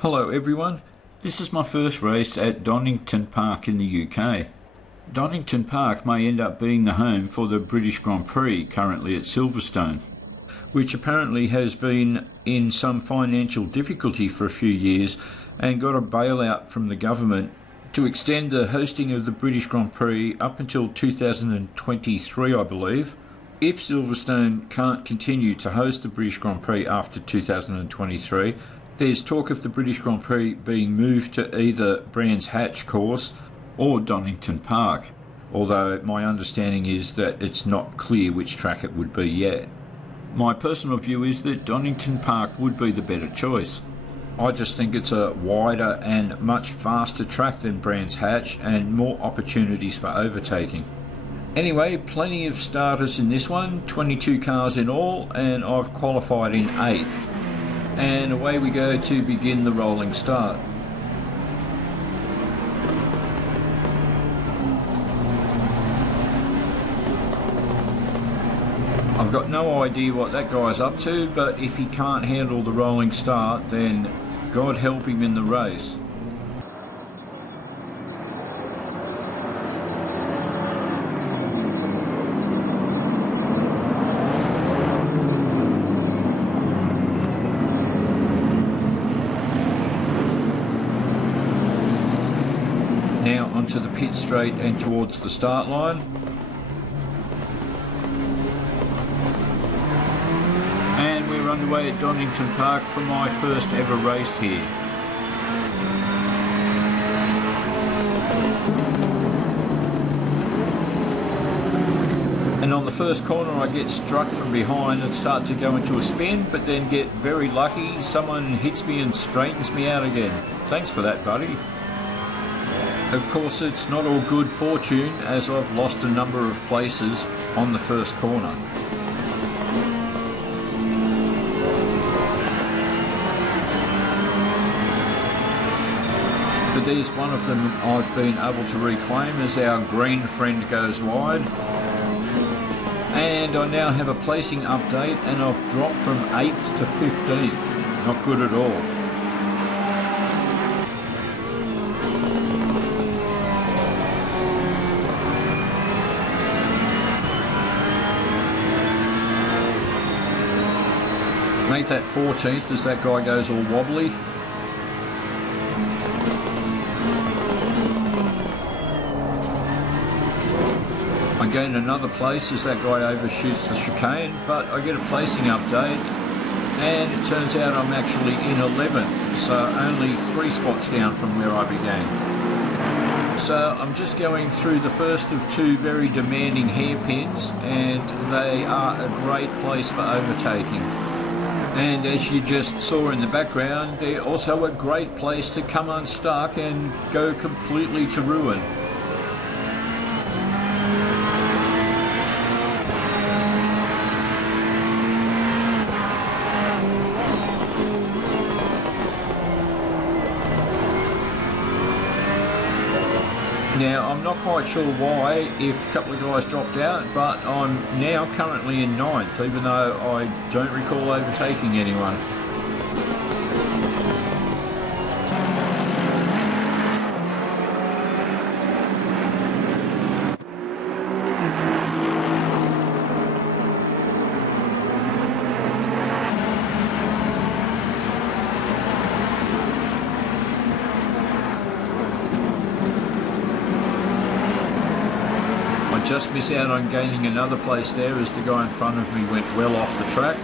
Hello everyone, this is my first race at Donington Park in the UK. Donington Park may end up being the home for the British Grand Prix currently at Silverstone, which apparently has been in some financial difficulty for a few years and got a bailout from the government to extend the hosting of the British Grand Prix up until 2023, I believe. If Silverstone can't continue to host the British Grand Prix after 2023, there's talk of the British Grand Prix being moved to either Brands Hatch course or Donington Park, although my understanding is that it's not clear which track it would be yet. My personal view is that Donington Park would be the better choice. I just think it's a wider and much faster track than Brands Hatch and more opportunities for overtaking. Anyway, plenty of starters in this one, 22 cars in all, and I've qualified in 8th. And away we go to begin the rolling start. I've got no idea what that guy's up to, but if he can't handle the rolling start, then God help him in the race. Now onto the pit straight and towards the start line. And we're underway at Donington Park for my first ever race here. And on the first corner I get struck from behind and start to go into a spin, but then get very lucky. Someone hits me and straightens me out again. Thanks for that, buddy. Of course, it's not all good fortune, as I've lost a number of places on the first corner. But there's one of them I've been able to reclaim as our green friend goes wide. And I now have a placing update, and I've dropped from 8th to 15th. Not good at all. Make that 14th as that guy goes all wobbly. I gain another place as that guy overshoots the chicane, but I get a placing update and it turns out I'm actually in 11th, so only 3 spots down from where I began. So I'm just going through the first of 2 very demanding hairpins, and they are a great place for overtaking. And as you just saw in the background, they're also a great place to come unstuck and go completely to ruin. Now, I'm not quite sure why, if a couple of guys dropped out, but I'm now currently in 9th, even though I don't recall overtaking anyone. Just miss out on gaining another place there as the guy in front of me went well off the track.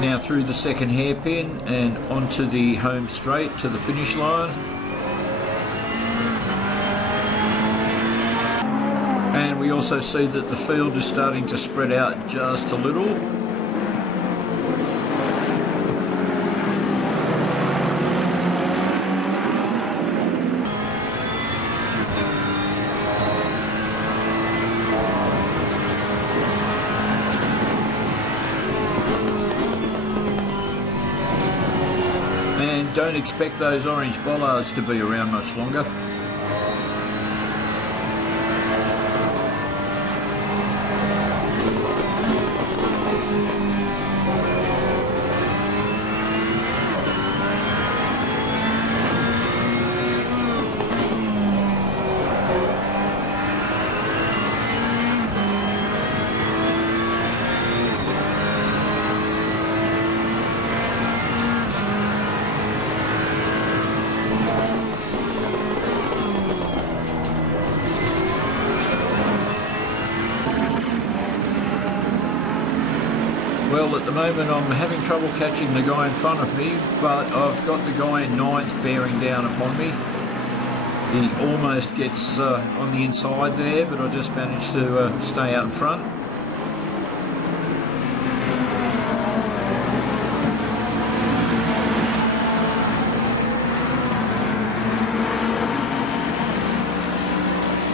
Now through the second hairpin and onto the home straight to the finish line. And we also see that the field is starting to spread out just a little. don't expect those orange bollards to be around much longer. Well, at the moment I'm having trouble catching the guy in front of me, but I've got the guy in ninth bearing down upon me. He almost gets on the inside there, but I just managed to stay out in front.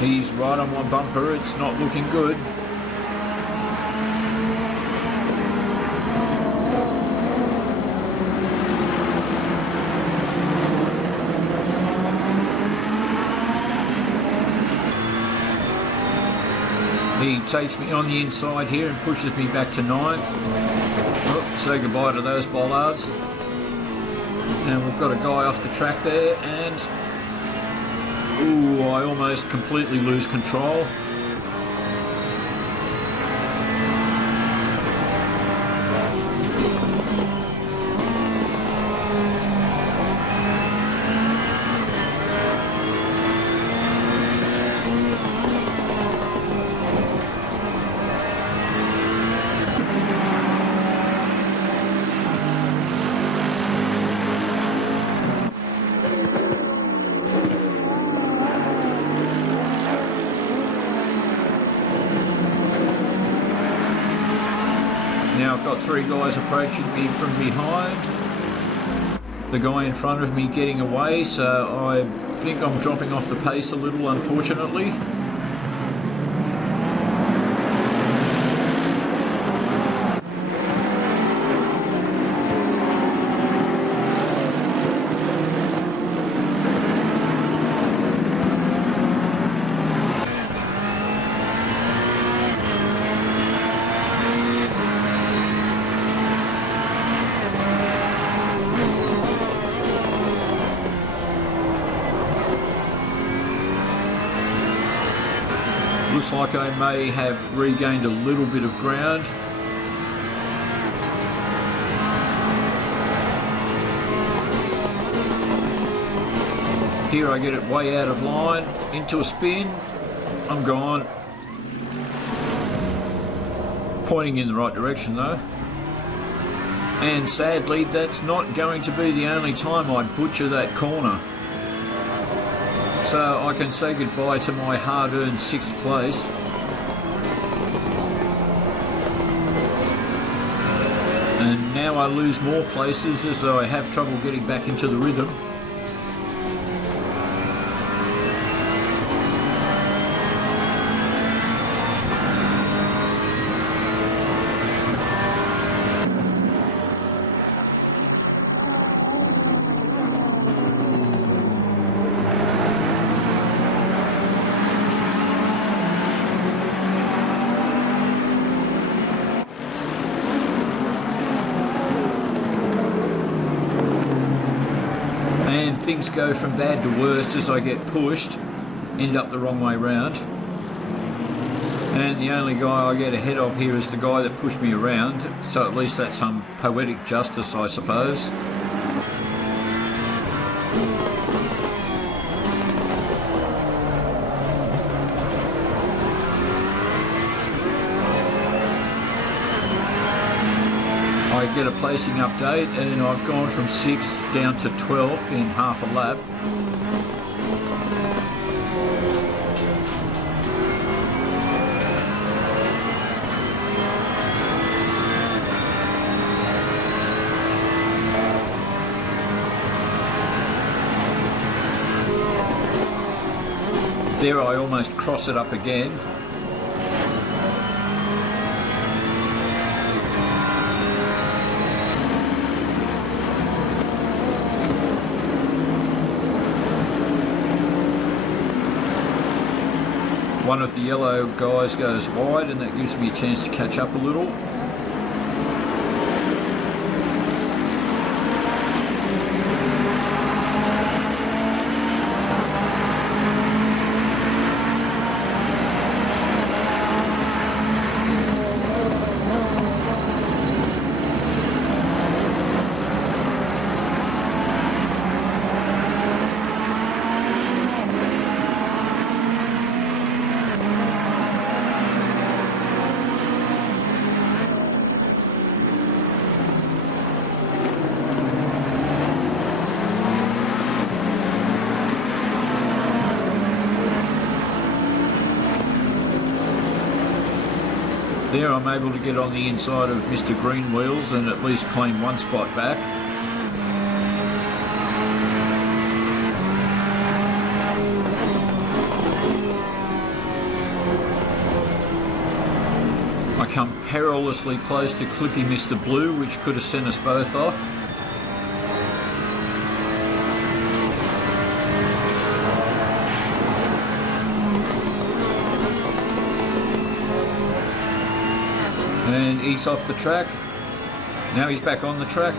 He's right on my bumper, it's not looking good. He takes me on the inside here and pushes me back to ninth. Oh, say goodbye to those bollards. And we've got a guy off the track there, and ooh, I almost completely lose control. Now I've got three guys approaching me from behind. The guy in front of me getting away, so I think I'm dropping off the pace a little, unfortunately. Looks like I may have regained a little bit of ground. Here I get it way out of line, into a spin, I'm gone. Pointing in the right direction though. And sadly, that's not going to be the only time I butcher that corner. So I can say goodbye to my hard-earned 6th place. And now I lose more places as I have trouble getting back into the rhythm. And things go from bad to worst as I get pushed, end up the wrong way round. And the only guy I get ahead of here is the guy that pushed me around, so at least that's some poetic justice, I suppose. I get a placing update and I've gone from 6th down to 12th in half a lap. There I almost cross it up again. One of the yellow guys goes wide, and that gives me a chance to catch up a little. There I'm able to get on the inside of Mr. Green Wheels and at least claim one spot back. I come perilously close to clipping Mr. Blue, which could have sent us both off. And he's off the track. Now he's back on the track.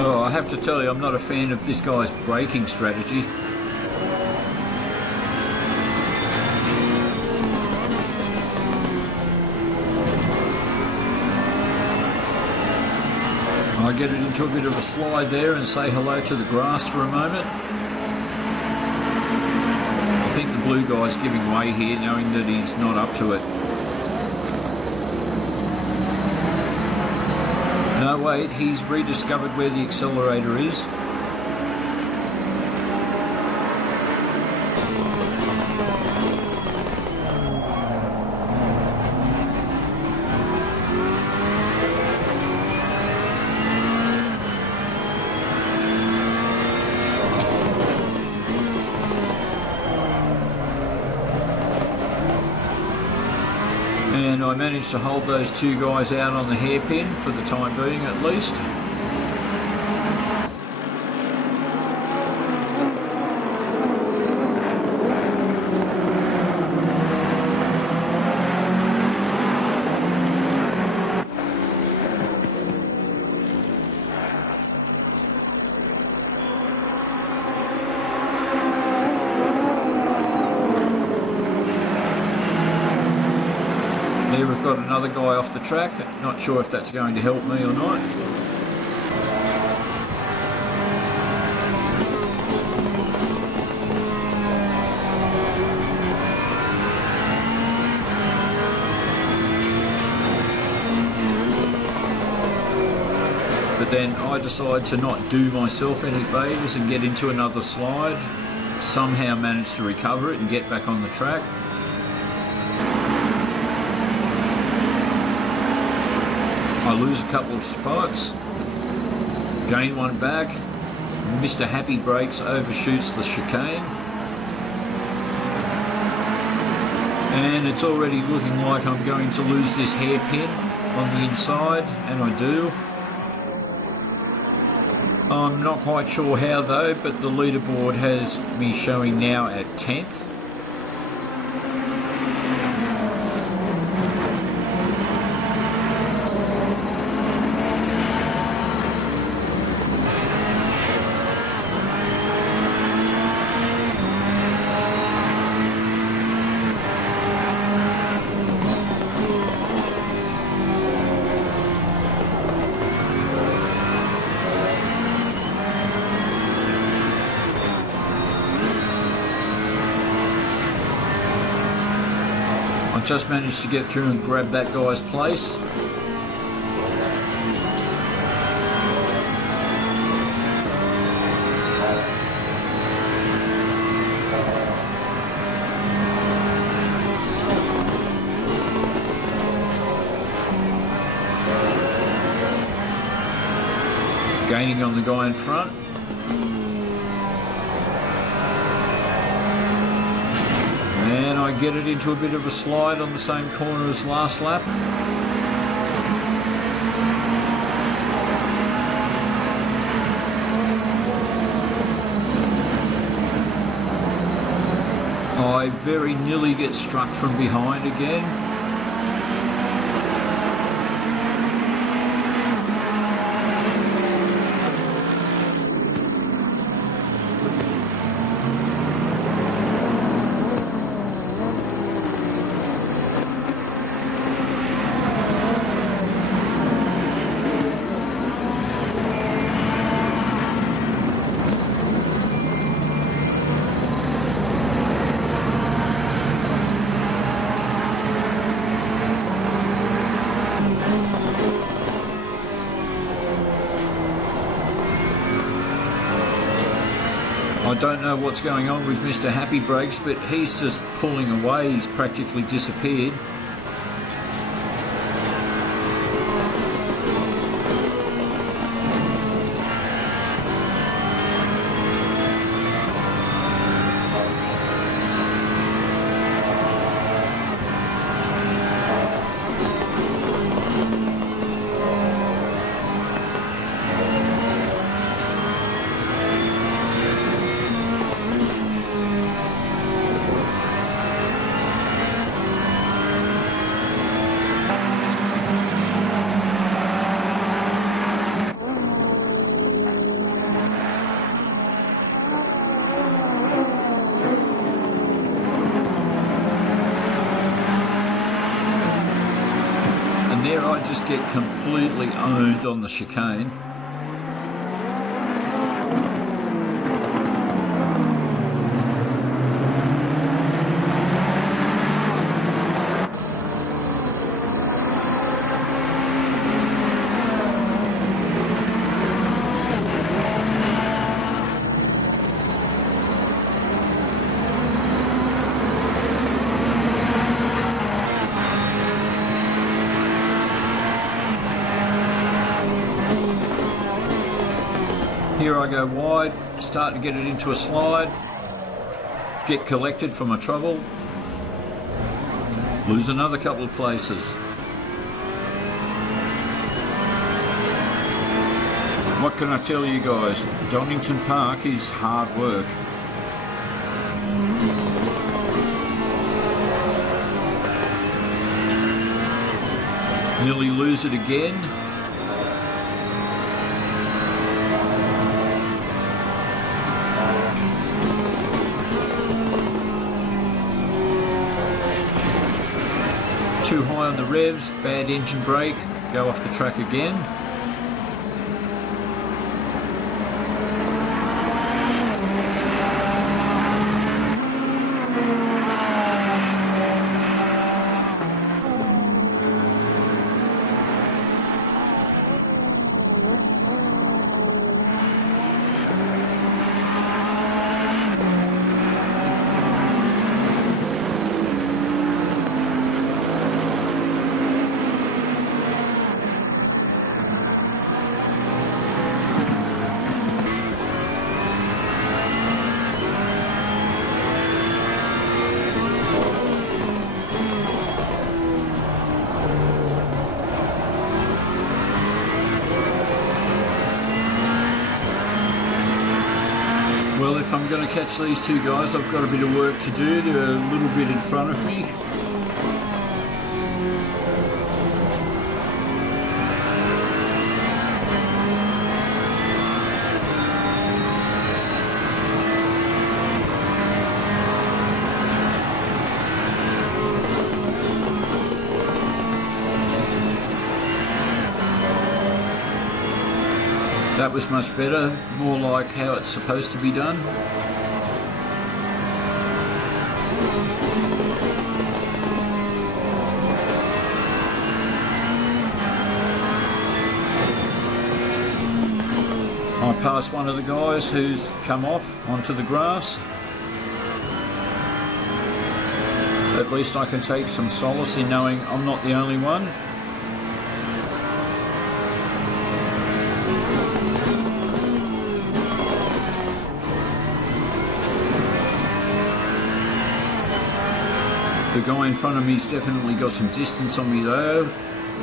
Oh, I have to tell you, I'm not a fan of this guy's braking strategy. I get it into a bit of a slide there and say hello to the grass for a moment. I think the blue guy's giving way here, knowing that he's not up to it. No, wait, he's rediscovered where the accelerator is. And I managed to hold those two guys out on the hairpin for the time being at least. There we've got another guy off the track, not sure if that's going to help me or not. But then I decide to not do myself any favours and get into another slide, somehow manage to recover it and get back on the track. I lose a couple of spots, gain one back, Mr. Happy Brakes overshoots the chicane, and it's already looking like I'm going to lose this hairpin on the inside, and I do. I'm not quite sure how though, but the leaderboard has me showing now at 10th. I just managed to get through and grab that guy's place. Gaining on the guy in front. And I get it into a bit of a slide on the same corner as last lap. I very nearly get struck from behind again. I don't know what's going on with Mr. Happy Brakes, but he's just pulling away. He's practically disappeared. There I just get completely owned on the chicane. Here I go wide, start to get it into a slide, get collected for my trouble, lose another couple of places. What can I tell you guys? Donington Park is hard work. Nearly lose it again. Too high on the revs, bad engine brake, go off the track again. Well, if I'm going to catch these two guys, I've got a bit of work to do. They're a little bit in front of me. That was much better, more like how it's supposed to be done. I passed one of the guys who's come off onto the grass. At least I can take some solace in knowing I'm not the only one. The guy in front of me's definitely got some distance on me though.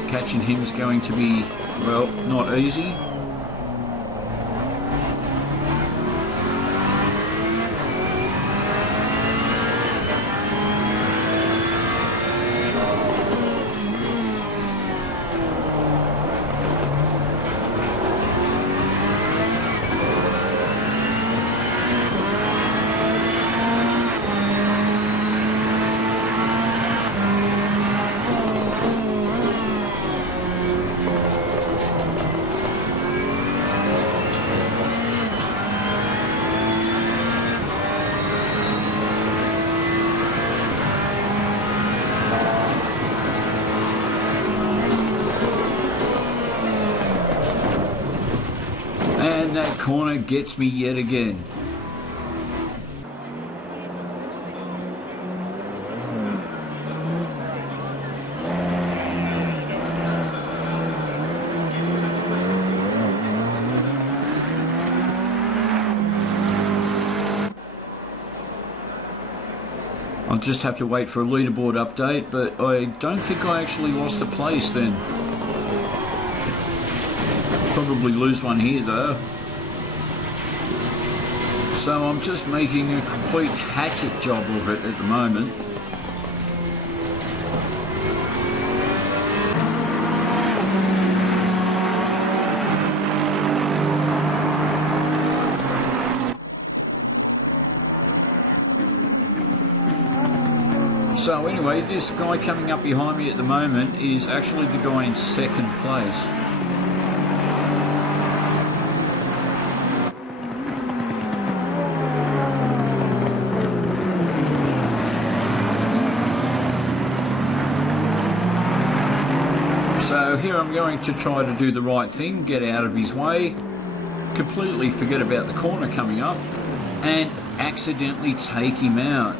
Catching him's going to be, well, not easy. That corner gets me yet again. I'll just have to wait for a leaderboard update, but I don't think I actually lost a place then. Probably lose one here though. So I'm just making a complete hatchet job of it at the moment. So anyway, this guy coming up behind me at the moment is actually the guy in second place. So here I'm going to try to do the right thing, get out of his way, completely forget about the corner coming up, and accidentally take him out.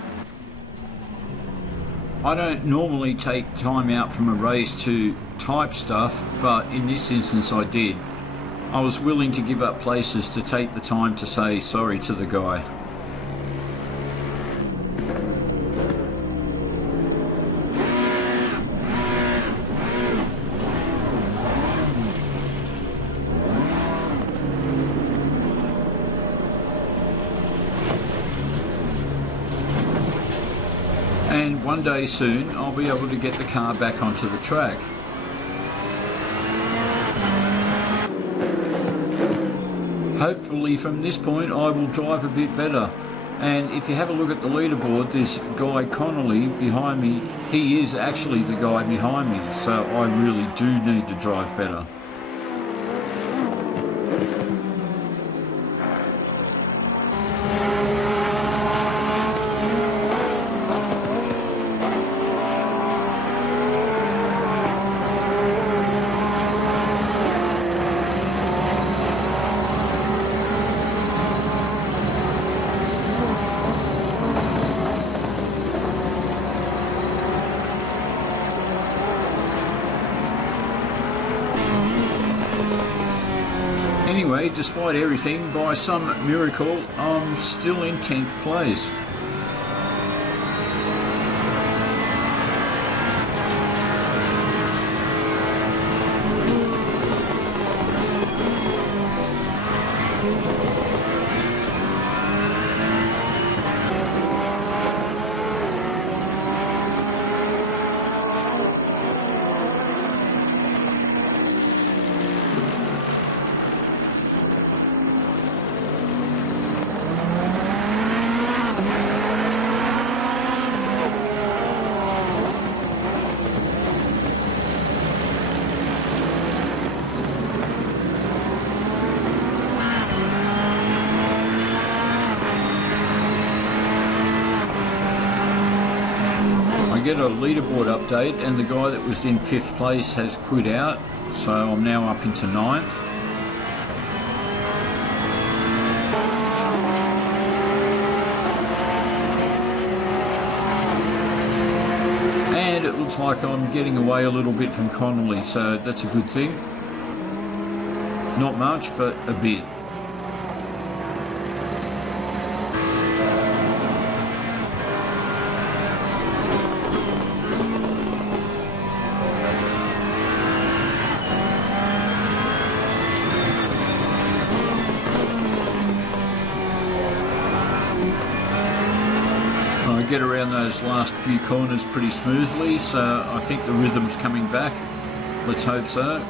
I don't normally take time out from a race to type stuff, but in this instance I did. I was willing to give up places to take the time to say sorry to the guy. And one day soon I'll be able to get the car back onto the track. Hopefully from this point I will drive a bit better. And if you have a look at the leaderboard, this guy Connolly behind me, he is actually the guy behind me, so I really do need to drive better. Anyway, despite everything, by some miracle, I'm still in 10th place. Get a leaderboard update and the guy that was in 5th place has quit out, so I'm now up into 9th. And it looks like I'm getting away a little bit from Connolly, so that's a good thing. Not much, but a bit. Get around those last few corners pretty smoothly, so I think the rhythm's coming back. Let's hope so.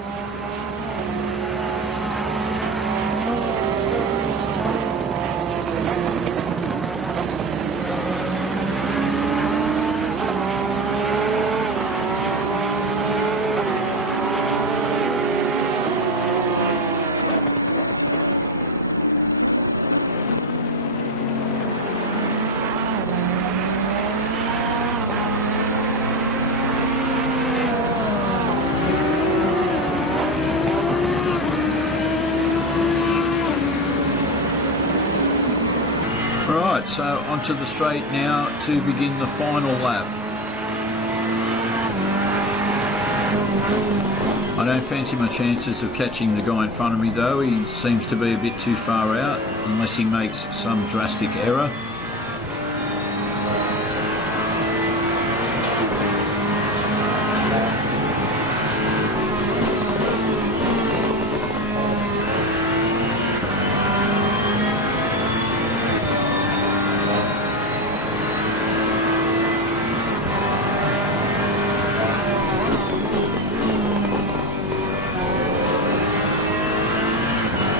Right, so onto the straight now to begin the final lap. I don't fancy my chances of catching the guy in front of me though. He seems to be a bit too far out, unless he makes some drastic error.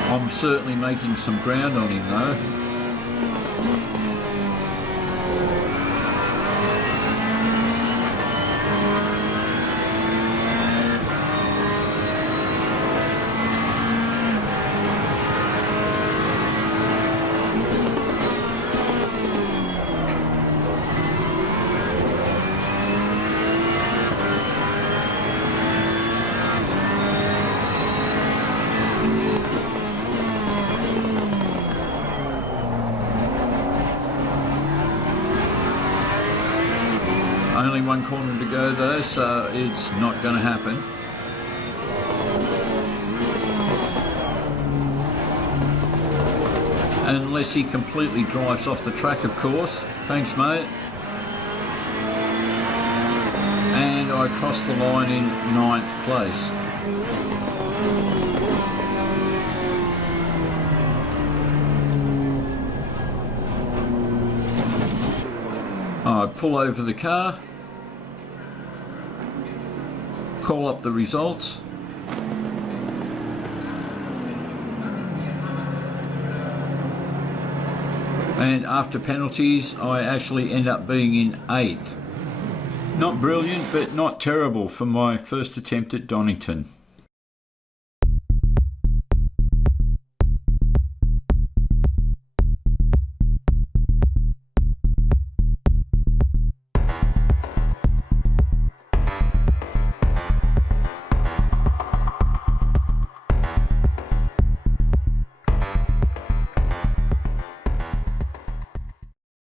I'm certainly making some ground on him though. Only one corner to go though, so it's not going to happen. Unless he completely drives off the track, of course. Thanks, mate. And I crossed the line in 9th place. I pull over the car, call up the results, and after penalties I actually end up being in 8th. Not brilliant, but not terrible for my first attempt at Donington.